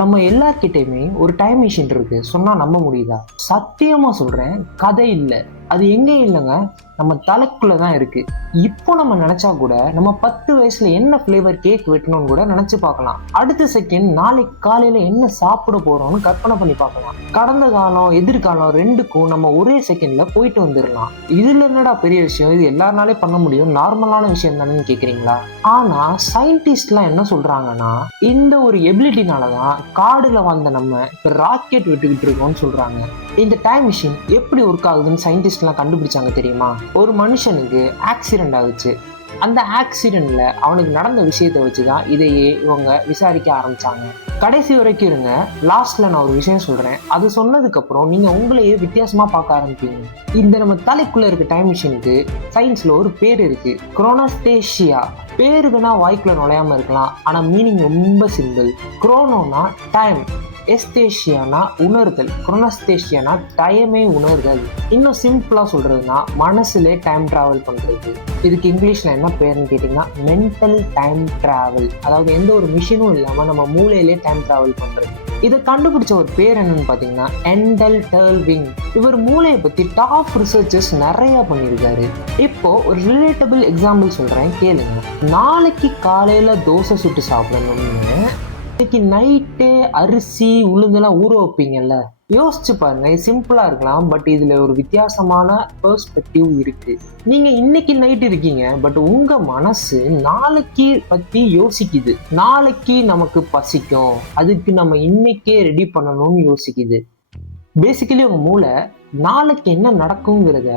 நம்ம எல்லார்கிட்டயுமே ஒரு டைம் மிஷின் இருக்கு, சொன்னா நம்ப முடியுதா? சத்தியமா சொல்றேன், கதை இல்ல. அது எங்க இல்லைங்க, நம்ம தலைக்குள்ளதான் இருக்கு. இப்போ நம்ம நினைச்சா கூட நம்ம 10 வயசுல என்ன ஃபிளேவர் கேக் வெட்டணும்னு கூட நினைச்சு பார்க்கலாம். அடுத்த செகண்ட் நாளைக்கு காலையில என்ன சாப்பிட போறோம்னு கற்பனை பண்ணி பார்க்கலாம். கடந்த காலம் எதிர்காலம் ரெண்டுக்கும் நம்ம ஒரே செகண்ட்ல போயிட்டு வந்துடலாம். இதுல என்னடா பெரிய விஷயம், இது எல்லாருனாலே பண்ண முடியும், நார்மலான விஷயம் தானேன்னு கேக்குறீங்களா? ஆனா சயின்டிஸ்ட் எல்லாம் என்ன சொல்றாங்கன்னா, இந்த ஒரு எபிலிட்டினாலதான் காடுல வந்த நம்ம இப்ப ராக்கெட் விட்டுக்கிட்டு இருக்கோம்னு சொல்றாங்க. இந்த டைம் மிஷின் எப்படி ஒர்க் ஆகுதுன்னு சயின்டிஸ்ட் எல்லாம் கண்டுபிடிச்சாங்க தெரியுமா? ஒரு மனுஷனுக்கு ஆக்சிடென்ட் ஆகுச்சு. அந்த ஆக்சிடென்ட்ல அவனுக்கு நடந்த விஷயத்தை வச்சுதான் இதையே இவங்க விசாரிக்க ஆரம்பிச்சாங்க. கடைசி வரைக்கும் இருங்க, லாஸ்ட்ல நான் ஒரு விஷயம் சொல்றேன். அது சொன்னதுக்கு அப்புறம் நீங்க உங்களையே வித்தியாசமா பார்க்க ஆரம்பிப்பீங்க. இந்த நம்ம தலைக்குள்ள இருக்க டைம் மிஷினுக்கு சயின்ஸ்ல ஒரு பேர் இருக்கு, குரோனஸ்தேஷியா. பேரு வேணா வாய்க்குள்ள நுழையாம இருக்கலாம், ஆனா மீனிங் ரொம்ப சிம்பிள். குரோனோனா டைம், எஸ்தேஷியானா உணர்தல், குரோனஸ்தேஷியானா டைமே உணர்தல். இன்னும் சிம்பிளா சொல்றதுன்னா மனசுல டைம் டிராவல் பண்றது. இதுக்கு இங்கிலீஷ்ல என்ன பேருன்னு கேட்டீங்கன்னா மென்டல் டைம் டிராவல். அதாவது எந்த ஒரு மிஷினும் இல்லாம நம்ம மூளையிலே டைம் டிராவல் பண்றது. இதை கண்டுபிடிச்ச ஒரு பேர் என்னன்னு பாத்தீங்கன்னா எண்டல் டர்விங். இவர் மூளையை பத்தி டாப் ரிசர்ச்சர்ஸ் நிறைய பண்ணியிருக்காரு. இப்போ ஒரு ரிலேட்டபிள் எக்ஸாம்பிள் சொல்றேன், கேளுங்க. நாளைக்கு காலையில தோசை சுட்டு சாப்பிடணும்னு இன்னைக்கு நைட்டே அரிசி உளுந்தெல்லாம் ஊற வைப்பீங்கல்ல, யோசிச்சு பாருங்க. சிம்பிளா இருக்கலாம், பட் இதுல ஒரு வித்தியாசமான பெர்ஸ்பெக்டிவ் இருக்கு. நீங்க இன்னைக்கு நைட் இருக்கீங்க, பட் உங்க மனசு நாளைக்கு பத்தி யோசிக்குது. நாளைக்கு நமக்கு பசிக்கும், அதுக்கு நம்ம இன்னைக்கே ரெடி பண்ணணும்னு யோசிக்குது. பேசிக்கலி உங்க மூளை நாளைக்கு என்ன நடக்குங்கிறத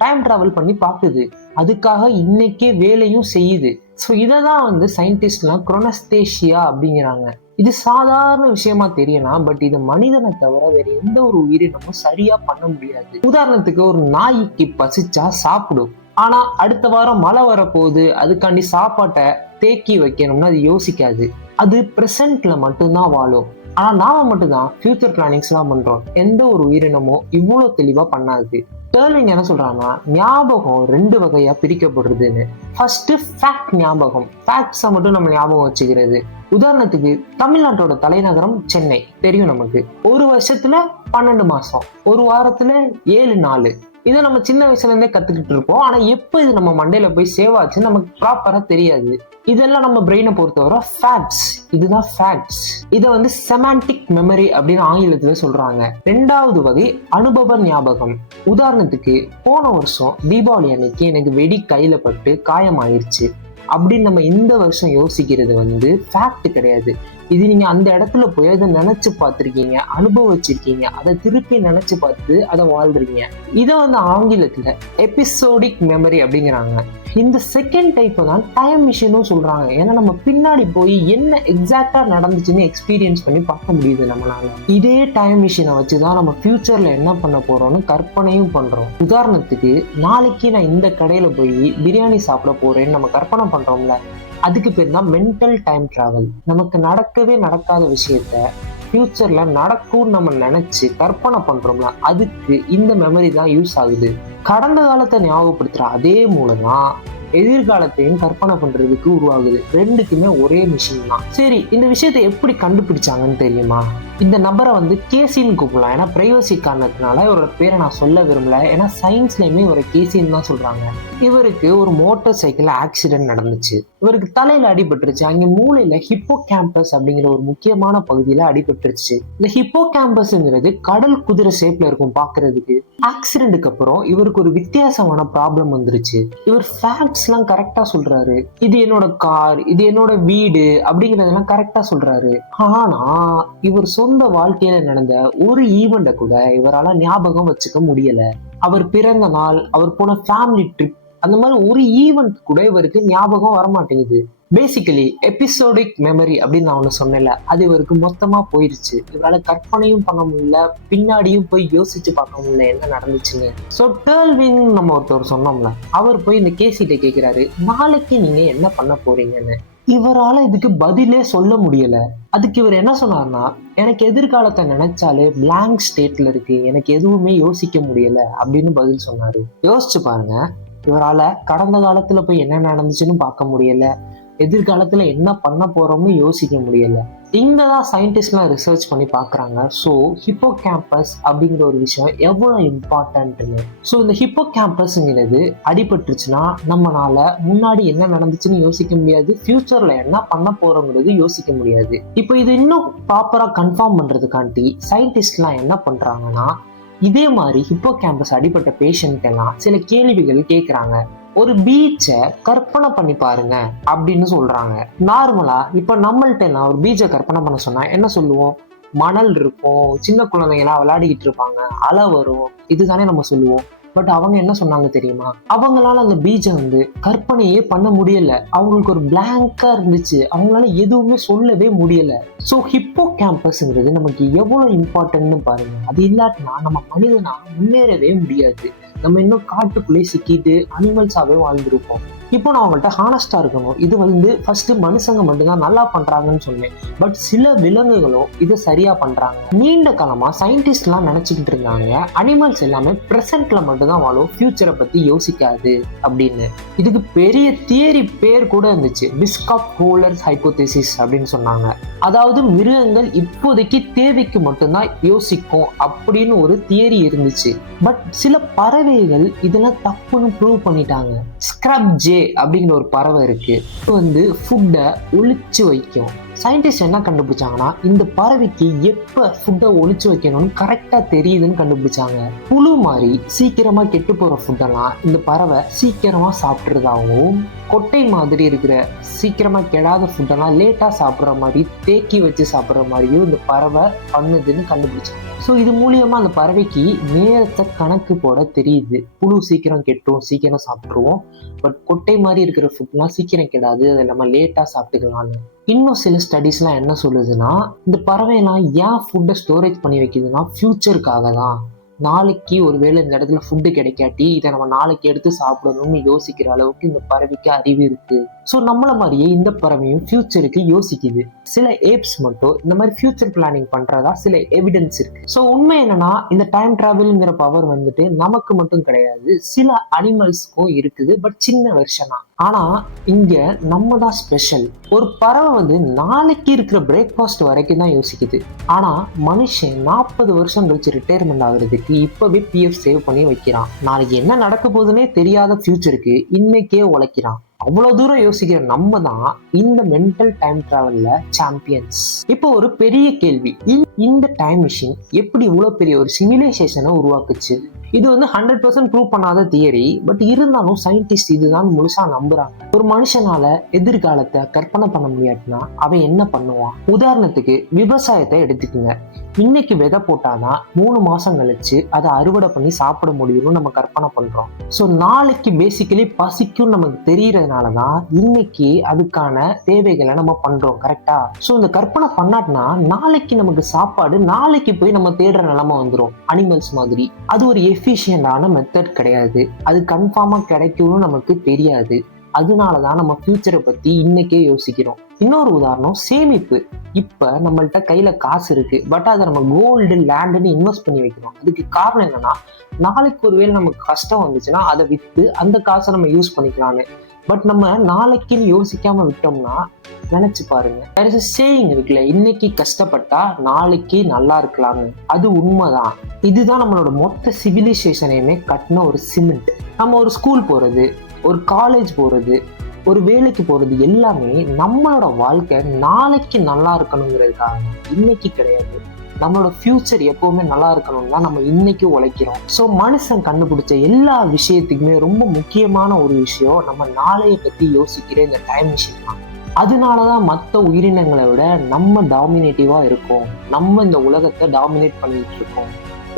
டைம் டிராவல் பண்ணி பார்க்குது. அதுக்காக இன்னைக்கே வேலையும் செய்யுது. ஸோ இதை தான் சயின்டிஸ்ட்லாம் குரோனஸ்தேஷியா அப்படிங்கிறாங்க. இது சாதாரண விஷயமா தெரியலாம், பட் இது மனிதனை தவிர வேற எந்த ஒரு உயிரினமும் சரியா பண்ண முடியாது. உதாரணத்துக்கு ஒரு நாய்க்கு பசிச்சா சாப்பிடும், ஆனா அடுத்த வாரம் மழை வரப்போகுது, அதுக்காண்டி சாப்பாட்டை தேக்கி வைக்கணும்னு அது யோசிக்காது. அது பிரசன்ட்ல மட்டும்தான் வாழும். ஆனா நாம மட்டும்தான் ஃபியூச்சர் பிளானிங்ஸ் எல்லாம் பண்றோம். எந்த ஒரு உயிரினமும் இவ்வளவு தெளிவா பண்ணாது. டர்விங் என்ன சொல்றாங்கன்னா, ஞாபகம் 2 வகையா பிரிக்கப்படுறதுன்னு. ஃபர்ஸ்ட் ஃபேக்ட் ஞாபகம், ஃபேக்ட்ஸை மட்டும் நம்ம ஞாபகம் வச்சுக்கிறது. உதாரணத்துக்கு தமிழ்நாட்டோட தலைநகரம் சென்னை தெரியும் நமக்கு. ஒரு வருஷத்துல 12 மாசம், ஒரு வாரத்துல 7 நாள். இதை நம்ம சின்ன வயசுல இருந்தே கத்துக்கிட்டு இருப்போம். ஆனா எப்போ இது நம்ம மண்டையில போய் சேவ் ஆச்சு நமக்கு ப்ராப்பரா தெரியாது. இதெல்லாம் நம்ம பிரெயினை பொறுத்தவரை ஃபேக்ட்ஸ். இதுதான் ஃபேக்ட்ஸ். இதை செமாண்டிக் மெமரி அப்படின்னு ஆங்கிலத்துல சொல்றாங்க. 2வது வகை அனுபவ ஞாபகம். உதாரணத்துக்கு போன வருஷம் தீபாவளி அன்னைக்கு எனக்கு வெடி கையில பட்டு காயமாயிருச்சு அப்படின்னு நம்ம இந்த வருஷம் யோசிக்கிறது ஃபேக்ட் கிடையாது. இது நீங்க அந்த இடத்துல போய் அதை நினைச்சு பார்த்திருக்கீங்க, அனுபவிச்சிருக்கீங்க, அதை திருப்பி நினைச்சு பார்த்து அதை வாழ்றீங்க. இதை ஆங்கிலத்துல எபிசோடிக் மெமரி அப்படிங்கிறாங்க. இந்த செகண்ட் டைப் தான் டைம் மிஷினும் சொல்றாங்க. ஏன்னா நம்ம பின்னாடி போய் என்ன எக்ஸாக்டா நடந்துச்சுன்னு எக்ஸ்பீரியன்ஸ் பண்ணி பார்க்க முடியுது நம்மளால. இதே டைம் மிஷினை வச்சுதான் நம்ம ஃபியூச்சர்ல என்ன பண்ண போறோம்னு கற்பனையும் பண்றோம். உதாரணத்துக்கு நாளைக்கு நான் இந்த கடையில போய் பிரியாணி சாப்பிட போறேன்னு நம்ம கற்பனை பண்றோம்ல, அதுக்கு பேர் தான் மென்டல் டைம் டிராவல். நமக்கு நடக்கவே நடக்காத விஷயத்த ஃபியூச்சர்ல நடக்கும்னு நம்ம நினைச்சு கற்பனை பண்றோம்ல, அதுக்கு இந்த மெமரி தான் யூஸ் ஆகுது. கடந்த காலத்தை ஞாபகப்படுத்துற அதே மூலம்தான் எதிர்காலத்தையும் கற்பனை பண்றதுக்கு உருவாகுது. ரெண்டுக்குமே ஒரே மிஷின் தான். சரி, இந்த விஷயத்தை எப்படி கண்டுபிடிச்சாங்கன்னு தெரியுமா? இந்த நபரை கேசின்னு கூப்பிடலாம். ஏன்னா பிரைவசி காரணத்தினால இவரோட பேரை நான் சொல்ல விரும்பல. ஏன்னா சயின்ஸ்லயுமே இவரை கேசின்னு தான் சொல்றாங்க. இவருக்கு ஒரு மோட்டார் சைக்கிள் ஆக்சிடென்ட் நடந்துச்சு. இவருக்கு தலையில அடிபட்டுருச்சு. அங்க மூளையில ஹிப்போ கேம்பஸ் அப்படிங்கிற ஒரு முக்கியமான பகுதியில அடிபட்டுருச்சு. இந்த ஹிப்போ கேம்பஸ்ங்கிறது கடல் குதிரை ஷேப்ல இருக்கும் பாக்குறதுக்கு. ஆக்சிடென்ட்டுக்கு அப்புறம் இவருக்கு ஒரு வித்தியாசமான ப்ராப்ளம் வந்துருச்சு. இவர் ஃபேக்ட்ஸ் எல்லாம் கரெக்டா சொல்றாரு. இது என்னோட கார், இது என்னோட வீடு அப்படிங்கறதெல்லாம் கரெக்டா சொல்றாரு. ஆனா இவர் சொந்த வாழ்க்கையில நடந்த ஒரு ஈவெண்ட கூட இவரால ஞாபகம் வச்சுக்க முடியல. அவர் பிறந்த நாள், அவர் போன ஃபேமிலி ட்ரிப், அந்த மாதிரி ஒரு ஈவெண்ட் கூட இவருக்கு ஞாபகம் வரமாட்டேங்குது. பேசிக்கலி எபிசோடிக் மெமரி அப்படின்னு நான் ஒண்ணு சொன்னேன்ல, அது இவருக்கு மொத்தமா போயிருச்சு. இவரால கற்பனையும் பண்ண முடியல, பின்னாடியும் போய் யோசிச்சு பார்க்க முடியல என்ன நடந்துச்சுன்னு. ஸோ டர்விங் நம்ம ஒருத்தர் சொன்னோம்ல, அவர் போய் இந்த கேசிட்ட கேட்கிறாரு, நாளைக்கு நீங்க என்ன பண்ண போறீங்கன்னு. இவரால இதுக்கு பதிலே சொல்ல முடியல. அதுக்கு இவர் என்ன சொன்னார்னா, எனக்கு எதிர்காலத்தை நினைச்சாலே பிளாங்க் ஸ்டேட்ல இருக்கு, எனக்கு எதுவுமே யோசிக்க முடியல அப்படின்னு பதில் சொன்னாரு. யோசிச்சு பாருங்க, இவரால கடந்த காலத்துல போய் என்ன நடந்துச்சுன்னு பார்க்க முடியல, எதிர்காலத்துல என்ன பண்ண போறோம்னு யோசிக்க முடியல. இங்கதான் சயின்டிஸ்ட்லாம் ரிசர்ச் பண்ணி பாக்குறாங்க. ஸோ ஹிப்போ கேம்பஸ் அப்படிங்கிற ஒரு விஷயம் எவ்வளவு இம்பார்ட்டன்ட்னு. ஸோ இந்த ஹிப்போ கேம்பஸ்ங்கிறது அடிபட்டுருச்சுன்னா நம்மளால முன்னாடி என்ன நடந்துச்சுன்னு யோசிக்க முடியாது, ஃபியூச்சர்ல என்ன பண்ண போறோங்கிறது யோசிக்க முடியாது. இப்போ இது இன்னும் ப்ராப்பரா கன்ஃபார்ம் பண்றதுக்காண்டி சயின்டிஸ்ட்லாம் என்ன பண்றாங்கன்னா, இதே மாதிரி ஹிப்போ கேம்பஸ் அடிபட்ட பேஷண்ட் எல்லாம் சில கேள்விகள் கேட்கறாங்க. ஒரு பீச்சை கற்பனை பண்ணி பாருங்க அப்படின்னு சொல்றாங்க. நார்மலா இப்ப நம்மள்ட்ட எல்லாம் ஒரு பீச்சை கற்பனை பண்ண சொன்னா என்ன சொல்லுவோம்? மணல் இருக்கும், சின்ன குழந்தைங்க எல்லாம் விளையாடிக்கிட்டு இருப்பாங்க, அலை வரும், இதுதானே நம்ம சொல்லுவோம். பட் அவங்க என்ன சொன்னாங்க தெரியுமா? அவங்களால அந்த பீச்சை கற்பனையே பண்ண முடியல. அவங்களுக்கு ஒரு பிளாங்கா இருந்துச்சு, அவங்களால எதுவுமே சொல்லவே முடியல. ஸோ ஹிப்போ கேம்பஸ்ங்கிறது நமக்கு எவ்வளவு இம்பார்ட்டன்ட்னு பாருங்க. அது இல்லாட்டினா நம்ம மனிதனா முன்னேறவே முடியாது. நம்ம இன்னும் காட்டுக்குள்ளே சிக்கிட்டு அனிமல்ஸாவே வாழ்ந்துருப்போம். இப்போ நான் அவங்கள்ட்ட ஹானஸ்டா இருக்கணும். இது ஃபர்ஸ்ட் மனுஷங்க மட்டும்தான் நல்லா பண்றாங்கன்னு சொன்னேன். பட் சில விலங்குகளும் இதை சரியா பண்றாங்க. நீண்ட காலமா சயின்டிஸ்ட் எல்லாம் நினைச்சுக்கிட்டு இருந்தாங்க அனிமல்ஸ் எல்லாமே பிரசன்ட்ல மட்டும்தான் வாழும், ஃபியூச்சரை பத்தி யோசிக்காது அப்படின்னு. இதுக்கு பெரிய தியரி பேர் கூட இருந்துச்சு, பிஸ்காப் ஹோலர்ஸ் ஹைப்போதேசிஸ் அப்படின்னு சொன்னாங்க. அதாவது மிருகங்கள் இப்போதைக்கு தேவைக்கு மட்டும்தான் யோசிக்கும் அப்படின்னு ஒரு தியரி இருந்துச்சு. பட் சில பறவைகள் இதெல்லாம் தப்புன்னு ப்ரூவ் பண்ணிட்டாங்க. ஸ்கிரப் ஜே அப்படிங்கிற ஒரு பறவை இருக்கு, ஃபுட்டை ஒளிச்சு வைக்கும். சயின்டிஸ்ட் என்ன கண்டுபிடிச்சாங்கன்னா, இந்த பறவைக்கு எப்ப ஃபுட்டை ஒளிச்சு வைக்கணும்னு கரெக்டா தெரியுதுன்னு கண்டுபிடிச்சாங்க. புழு மாதிரி சீக்கிரமா கெட்டு போற ஃபுட்டெல்லாம் இந்த பறவை சீக்கிரமா சாப்பிட்றதாகவும், கொட்டை மாதிரி இருக்கிற சீக்கிரமா கெடாத ஃபுட்டெல்லாம் லேட்டா சாப்பிட்ற மாதிரி தேக்கி வச்சு சாப்பிட்ற மாதிரியும் இந்த பறவை பண்ணுதுன்னு கண்டுபிடிச்சாங்க. ஸோ இது மூலியமா அந்த பறவைக்கு நேரத்தை கணக்கு போட தெரியுது. புழு சீக்கிரம் கெட்டும், சீக்கிரம் சாப்பிட்ருவோம், பட் கொட்டை மாதிரி இருக்கிற ஃபுட்லாம் சீக்கிரம் கெடாது, அதை நம்ம லேட்டா சாப்பிட்டுக்கலாம்னு. இன்னும் சில ஸ்டடிஸ்லாம் என்ன சொல்லுதுன்னா, இந்த பறவைலாம் ஏன் ஃபுட்டை ஸ்டோரேஜ் பண்ணி வைக்குதுன்னா ஃபியூச்சருக்காக தான். நாளைக்கு ஒருவேளை இந்த இடத்துல ஃபுட்டு கிடைக்காட்டி இதை நம்ம நாளைக்கு எடுத்து சாப்பிடணும்னு யோசிக்கிற அளவுக்கு இந்த பறவைக்கு அறிவு இருக்கு. ஸோ நம்மள மாதிரியே இந்த பறவையும் ஃபியூச்சருக்கு யோசிக்குது. சில ஏப்ஸ் மட்டும் இந்த மாதிரி ஃபியூச்சர் பிளானிங் பண்றதா சில எவிடன்ஸ் இருக்கு. ஸோ உண்மை என்னன்னா, இந்த டைம் டிராவல்ங்கிற பவர் நமக்கு மட்டும் கிடையாது, சில அனிமல்ஸ்க்கும் இருக்குது, பட் சின்ன வெர்ஷனா. ஆனா இங்க நம்ம தான் ஸ்பெஷல். ஒரு பறவை நாளைக்கு இருக்கிற பிரேக்ஃபாஸ்ட் வரைக்கும் தான் யோசிக்குது. ஆனா மனுஷன் 40 வருஷம் கழிச்சு ரிட்டையர்மெண்ட் ஆகுறதுக்கு இப்பவே பிஎஃப் சேவ் பண்ணி வைக்கிறான். நாளைக்கு என்ன நடக்க போகுதுன்னே தெரியாத ஃபியூச்சருக்கு இன்னைக்கே உழைக்கிறான். அவ்வளவு தூரம் யோசிக்கிற நம்ம தான் இந்த மென்டல் டைம் டிராவல்ல சாம்பியன்ஸ். இப்போ ஒரு பெரிய கேள்வி, இந்த டைம் மிஷின் எப்படி இவ்வளவு பெரிய ஒரு சிவிலைசேஷனை உருவாக்குச்சு? இது 100% ப்ரூவ் பண்ணாத தியரி, பட் இருந்தாலும் சயின்டிஸ்ட் இதுதான் முழுசா நம்புறாங்க. ஒரு மனுஷனால எதிர்காலத்தை கற்பனை பண்ண முடியாதுன்னா அவன் என்ன பண்ணுவான்? உதாரணத்துக்கு விவசாயத்தை எடுத்துக்குங்க. இன்னைக்கு விதை போட்டாதான் 3 மாசம் கழிச்சு அதை அறுவடை பண்ணி சாப்பிட முடியும்னு நம்ம கற்பனை பண்றோம். ஸோ நாளைக்கு பேசிக்கலி பசிக்கும் நமக்கு தெரியறதுனாலதான் இன்னைக்கு அதுக்கான தேவைகளை நம்ம பண்றோம், கரெக்டா? ஸோ இந்த கற்பனை பண்ணாட்டினா நாளைக்கு நமக்கு சாப்பாடு நாளைக்கு போய் நம்ம தேடுற நிலைமை வந்துடும். அனிமல்ஸ் மாதிரி அது ஒரு எஃபிஷியன்டான மெத்தட் கிடையாது, அது கன்ஃபார்மா கிடைக்கும்னு நமக்கு தெரியாது. அதனாலதான் நம்ம ஃபியூச்சரை பத்தி இன்னைக்கே யோசிக்கிறோம். இன்னொரு உதாரணம் சேமிப்பு. இப்ப நம்மள்ட்ட கையில காசு இருக்கு, பட் அதை நம்ம கோல்டு லேண்டுன்னு இன்வெஸ்ட் பண்ணி வைக்கிறோம். அதுக்கு காரணம் என்னன்னா, நாளைக்கு ஒருவேளை நமக்கு கஷ்டம் வந்துச்சுன்னா அதை வித்து அந்த காசை நம்ம யூஸ் பண்ணிக்கலான்னு. பட் நம்ம நாளைக்குன்னு யோசிக்காம விட்டோம்னா நினைச்சு பாருங்க, சேயிங் இருக்குல்ல, இன்னைக்கு கஷ்டப்பட்டா நாளைக்கு நல்லா இருக்கலாம்னு. அது உண்மைதான். இதுதான் நம்மளோட மொத்த சிவிலைசேஷனையுமே கட்டின ஒரு சிமெண்ட். நம்ம ஒரு ஸ்கூல் போறது, ஒரு காலேஜ் போறது, ஒரு வேலைக்கு போறது எல்லாமே நம்மளோட வாழ்க்கை நாளைக்கு நல்லா இருக்கணுங்கிறதுக்காக, இன்னைக்கு கிடையாது. நம்மளோட ஃபியூச்சர் எப்பவுமே நல்லா இருக்கணும்னு தான் நம்ம இன்னைக்கு உழைக்கிறோம். ஸோ மனுஷன் கண்டுபிடிச்ச எல்லா விஷயத்துக்குமே ரொம்ப முக்கியமான ஒரு விஷயம் நம்ம நாளைய பத்தி யோசிக்கிற இந்த டைம் மிஷின் தான். அதனாலதான் மற்ற உயிரினங்களை விட நம்ம டாமினேட்டிவா இருக்கோம், நம்ம இந்த உலகத்தை டாமினேட் பண்ணிட்டு இருக்கோம்.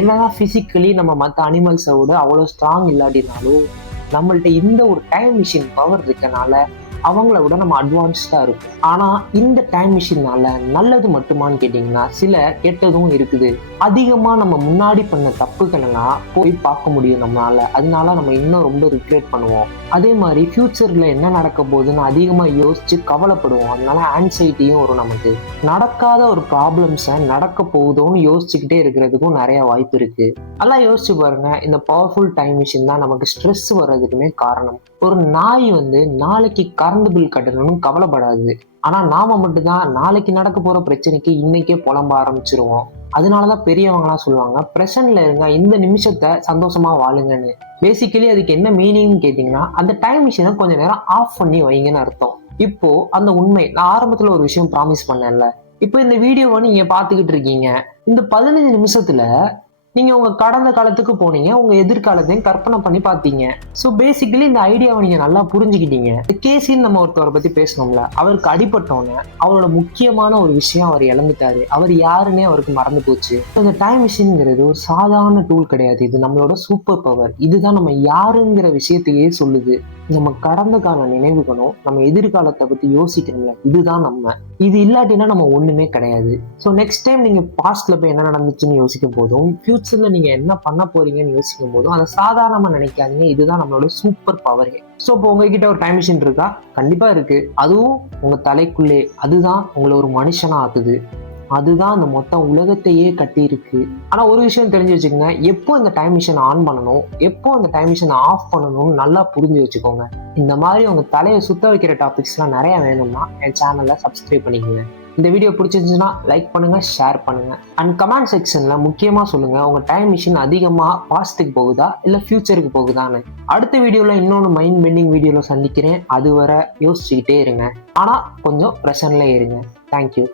என்னதான் பிசிக்கலி நம்ம மற்ற அனிமல்ஸை விட அவ்வளோ ஸ்ட்ராங் இல்லாட்டினாலும் நம்மள்ட்ட இந்த ஒரு டைம் மிஷின் பவர் இருக்கனால அவங்கள விட நம்ம அட்வான்ஸ்டா இருக்கும். ஆனா இந்த டைம் மிஷினால நல்லது மட்டுமான்னு கேட்டீங்கன்னா சில கெட்டதும் இருக்குது. அதிகமா நம்ம முன்னாடி பண்ண தப்புகள் எல்லாம் போய் பார்க்க முடியும் நம்மளால, அதனால நம்ம இன்னும் ரொம்ப ரிக்ரெட் பண்ணுவோம். அதே மாதிரி ஃபியூச்சர்ல என்ன நடக்க போகுதுன்னு அதிகமா யோசிச்சு கவலைப்படுவோம், அதனால ஆன்சைட்டியும் வரும். நமக்கு நடக்காத ஒரு ப்ராப்ளம்ஸை நடக்க போகுதோன்னு யோசிச்சுக்கிட்டே இருக்கிறதுக்கும் நிறைய வாய்ப்பு இருக்கு. எல்லாம் யோசிச்சு பாருங்க, இந்த பவர்ஃபுல் டைம் மிஷின் தான் நமக்கு ஸ்ட்ரெஸ் வர்றதுக்குமே காரணம். ஒரு நாய் நாளைக்கு கரண்ட் பில் கட்டணும்னு கவலைப்படாது. ஆனா நாம மட்டும்தான் நாளைக்கு நடக்க போற பிரச்சனைக்கு இன்னைக்கே புலம்ப ஆரம்பிச்சிருவோம். அதனாலதான் பெரியவங்கலாம் சொல்லுவாங்க, பிரசன்ட்ல இருங்க, இந்த நிமிஷத்தை சந்தோஷமா வாழுங்கன்னு. பேசிக்கலி அதுக்கு என்ன மீனிங்னு கேட்டீங்கன்னா, அந்த டைம் மிஷினை கொஞ்ச நேரம் ஆஃப் பண்ணி வைங்கன்னு அர்த்தம். இப்போ அந்த உண்மை, நான் ஆரம்பத்துல ஒரு விஷயம் ப்ராமிஸ் பண்ணேன்ல, இப்போ இந்த வீடியோவை நீங்க பாத்துக்கிட்டு இருக்கீங்க. இந்த 15 நிமிஷத்துல நீங்க உங்க கடந்த காலத்துக்கு போனீங்க, உங்க எதிர்காலத்தையும் கற்பனை பண்ணி பாத்தீங்க. சோ பேசிக்கலி இந்த ஐடியாவை நீங்க நல்லா புரிஞ்சுக்கிட்டீங்க. கேசின்னு நம்ம ஒருத்தவரை பத்தி பேசணும்ல, அவருக்கு அடிபட்டோன்னு அவரோட முக்கியமான ஒரு விஷயம் அவர் இழந்துட்டாரு. அவர் யாருன்னே அவருக்கு மறந்து போச்சு. இந்த டைம் மிஷின்ங்கிறது ஒரு சாதாரண டூல் கிடையாது, இது நம்மளோட சூப்பர் பவர். இதுதான் நம்ம யாருங்கிற விஷயத்தையே சொல்லுது. நம்ம கடந்த கால நினைவுகளும் நம்ம எதிர்காலத்தை பத்தி யோசிக்கணும்ல, இதுதான் நம்ம. இது இல்லாட்டினா நம்ம ஒண்ணுமே கிடையாது. ஸோ நெக்ஸ்ட் டைம் நீங்க பாஸ்ட்ல போய் என்ன நடந்துச்சுன்னு யோசிக்கும் போதும், ஃபியூச்சர்ல நீங்க என்ன பண்ண போறீங்கன்னு யோசிக்கும் போதும் அதை சாதாரணமா நினைக்காதீங்க. இதுதான் நம்மளோட சூப்பர் பவரே. ஸோ இப்போ உங்ககிட்ட ஒரு டைம் மிஷின் இருக்கா? கண்டிப்பா இருக்கு. அதுவும் உங்க தலைக்குள்ளே. அதுதான் உங்களை ஒரு மனுஷனா ஆக்குது. அதுதான் அந்த மொத்த உலகத்தையே கட்டி இருக்கு. ஆனா ஒரு விஷயம் தெரிஞ்சு வச்சுக்கோங்க, எப்போ இந்த டைம் மிஷின் ஆன் பண்ணணும், எப்போ அந்த டைம் மிஷின் ஆஃப் பண்ணணும்னு நல்லா புரிஞ்சு வச்சுக்கோங்க. இந்த மாதிரி உங்க தலையை சுத்த வைக்கிற டாபிக்ஸ்லாம் நிறைய வேணும்னா என் சேனலை சப்ஸ்கிரைப் பண்ணிக்கோங்க. இந்த வீடியோ பிடிச்சிருந்துச்சுன்னா லைக் பண்ணுங்க, ஷேர் பண்ணுங்க. அண்ட் கமெண்ட் செக்ஷன்ல முக்கியமா சொல்லுங்க, உங்க டைம் மிஷின் அதிகமா பாஸ்ட்டுக்கு போகுதா இல்ல ஃபியூச்சருக்கு போகுதான்னு. அடுத்த வீடியோல இன்னொன்னு மைண்ட் பெண்டிங் வீடியோல சந்திக்கிறேன். அதுவரை யோசிச்சுக்கிட்டே இருங்க, ஆனா கொஞ்சம் பிரசன்ட்ல இருங்க. தேங்க்யூ.